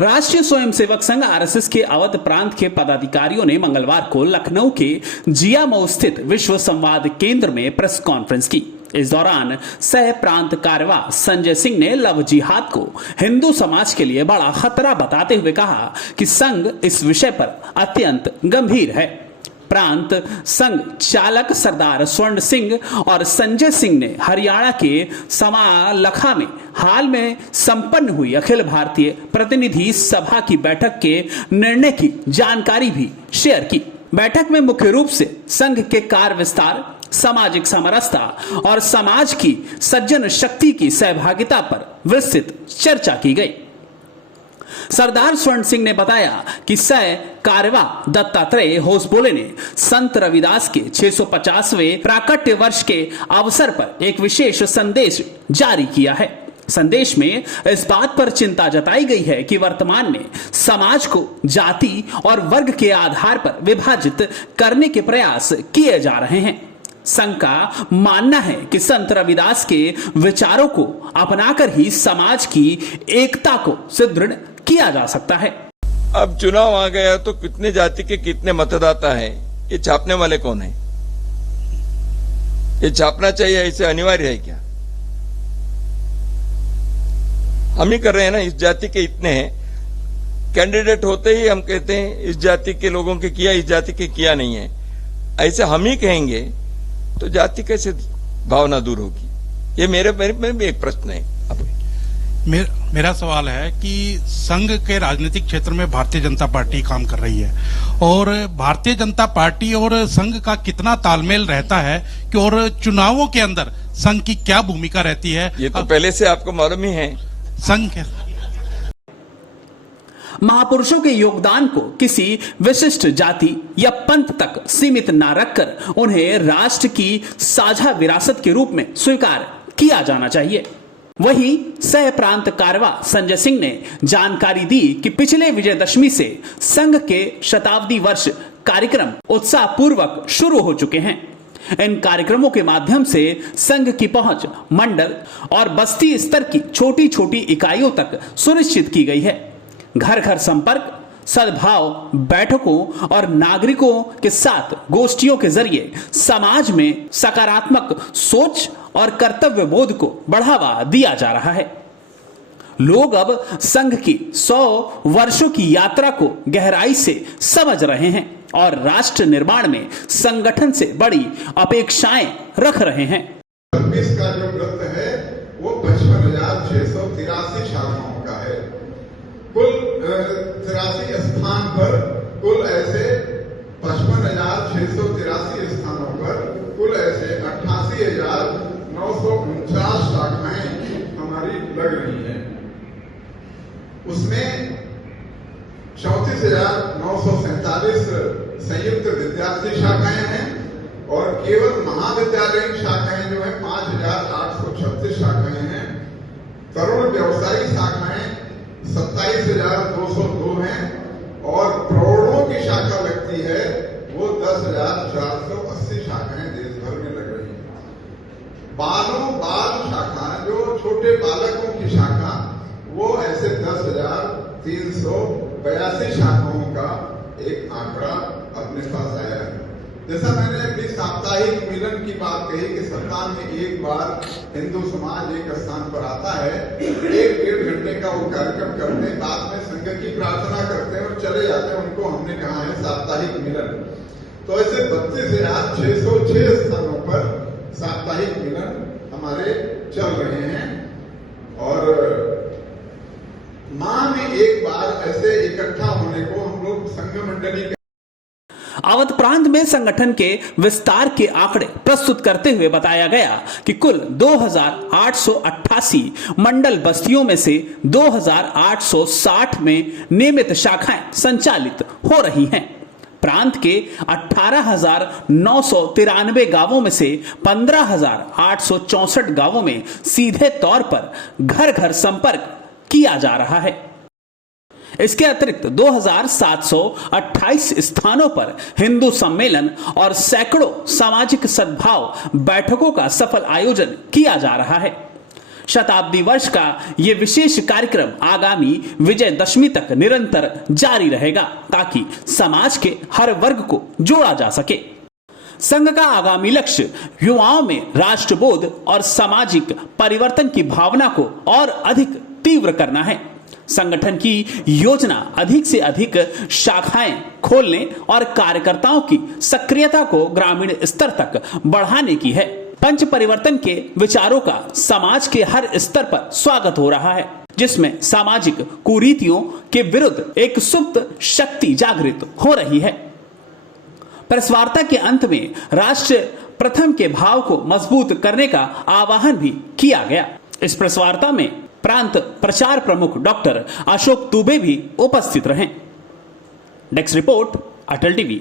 राष्ट्रीय स्वयंसेवक संघ आरएसएस के अवध प्रांत के पदाधिकारियों ने मंगलवार को लखनऊ के जियामऊ स्थित विश्व संवाद केंद्र में प्रेस कॉन्फ्रेंस की। इस दौरान सह प्रांत कार्यवाह संजय सिंह ने लव जिहाद को हिंदू समाज के लिए बड़ा खतरा बताते हुए कहा कि संघ इस विषय पर अत्यंत गंभीर है। प्रांत संघ चालक सरदार स्वर्ण सिंह और संजय सिंह ने हरियाणा के समालखा में हाल में संपन्न हुई अखिल भारतीय प्रतिनिधि सभा की बैठक के निर्णय की जानकारी भी शेयर की। बैठक में मुख्य रूप से संघ के कार्य विस्तार, सामाजिक समरसता और समाज की सज्जन शक्ति की सहभागिता पर विस्तृत चर्चा की गई। सरदार स्वर्ण सिंह ने बताया कि सह कार्यवाह दत्तात्रेय होसबोले ने संत रविदास के 650वें प्राकट्य वर्ष के अवसर पर एक विशेष संदेश जारी किया है। संदेश में इस बात पर चिंता जताई गई है कि वर्तमान में समाज को जाति और वर्ग के आधार पर विभाजित करने के प्रयास किए जा रहे हैं। संघ का मानना है कि संत रविदास के विचारों को अपनाकर ही समाज की एकता को सुदृढ़ किया जा सकता है। अब चुनाव आ गया तो कितने जाति के कितने मतदाता हैं, ये छापने वाले कौन है? ये छापना चाहिए, इसे अनिवार्य है क्या? हम ही कर रहे हैं ना, इस जाति के इतने हैं। कैंडिडेट होते ही हम कहते हैं इस जाति के लोगों के किया, इस जाति के किया नहीं है। ऐसे हम ही कहेंगे तो जाति कैसे भावना दूर होगी? ये मेरे भी एक प्रश्न है। मेरा सवाल है कि संघ के राजनीतिक क्षेत्र में भारतीय जनता पार्टी काम कर रही है और भारतीय जनता पार्टी और संघ का कितना तालमेल रहता है कि और चुनावों के अंदर संघ की क्या भूमिका रहती है? ये तो पहले से आपको मालूम ही है। संघ महापुरुषों के योगदान को किसी विशिष्ट जाति या पंथ तक सीमित न रखकर उन्हें राष्ट्र की साझा विरासत के रूप में स्वीकार किया जाना चाहिए। वहीं सह प्रांत कार्यवाह संजय सिंह ने जानकारी दी कि पिछले विजयदशमी से संघ के शताब्दी वर्ष कार्यक्रम उत्साहपूर्वक शुरू हो चुके हैं। इन कार्यक्रमों के माध्यम से संघ की पहुंच मंडल और बस्ती स्तर की छोटी छोटी इकाइयों तक सुनिश्चित की गई है। घर घर संपर्क, सद्भाव बैठकों और नागरिकों के साथ गोष्ठियों के जरिए समाज में सकारात्मक सोच और कर्तव्य बोध को बढ़ावा दिया जा रहा है। लोग अब संघ की 100 वर्षों की यात्रा को गहराई से समझ रहे हैं और राष्ट्र निर्माण में संगठन से बड़ी अपेक्षाएं रख रहे हैं। 26 का जो व्रत है वो 55,683 शाखाओं का है। कुल 83 स्थान पर कुल ऐसे 55,683 स्थानों पर कुल ऐसे 88,949 शाखाएं हमारी लग रही हैं। उसमें 34,947 संयुक्त विद्यार्थी शाखाएं हैं और केवल महाविद्यालयीन शाखाएं जो है 5,836 शाखाएं हैं। तरुण व्यवसायी शाखाएं 27,202 हैं और प्रौढ़ों की शाखा लगती है वो 10,480 शाखाएं देश भर में लग रही हैं। बाल शाखा जो छोटे बालकों की शाखा वो ऐसे 10,382 शाखाओं का एक आंकड़ा अपने पास आया है। जैसा मैंने अभी साप्ताहिक मिलन की बात कही कि सप्ताह में एक बार हिंदू समाज एक स्थान पर आता है, 1-1.5 घंटे का वो कार्यक्रम करते हैं, बाद में संघ की प्रार्थना करते हैं और चले जाते हैं। उनको हमने कहा है साप्ताहिक मिलन। तो ऐसे 32,606 स्थानों पर साप्ताहिक मिलन हमारे चल रहे हैं और माह में एक बार ऐसे इकट्ठा होने को हम लोग संघ मंडली। अवध प्रांत में संगठन के विस्तार के आंकड़े प्रस्तुत करते हुए बताया गया कि कुल 2,888 मंडल बस्तियों में से 2,860 में नियमित शाखाएं संचालित हो रही हैं। प्रांत के 18,993 गांवों में से 15,864 गांवों में सीधे तौर पर घर घर संपर्क किया जा रहा है। इसके अतिरिक्त 2,728 स्थानों पर हिंदू सम्मेलन और सैकड़ों सामाजिक सद्भाव बैठकों का सफल आयोजन किया जा रहा है। शताब्दी वर्ष का ये विशेष कार्यक्रम आगामी विजयदशमी तक निरंतर जारी रहेगा ताकि समाज के हर वर्ग को जोड़ा जा सके। संघ का आगामी लक्ष्य युवाओं में राष्ट्रबोध और सामाजिक परिवर्तन की भावना को और अधिक तीव्र करना है। संगठन की योजना अधिक से अधिक शाखाएं खोलने और कार्यकर्ताओं की सक्रियता को ग्रामीण स्तर तक बढ़ाने की है। पंच परिवर्तन के विचारों का समाज के हर स्तर पर स्वागत हो रहा है, जिसमें सामाजिक कुरीतियों के विरुद्ध एक सुप्त शक्ति जागृत हो रही है। प्रेस वार्ता के अंत में राष्ट्र प्रथम के भाव को मजबूत करने का आह्वान भी किया गया। इस प्रेस वार्ता में प्रांत प्रचार प्रमुख डॉक्टर अशोक दुबे भी उपस्थित रहे। डेस्क रिपोर्ट, अटल टीवी।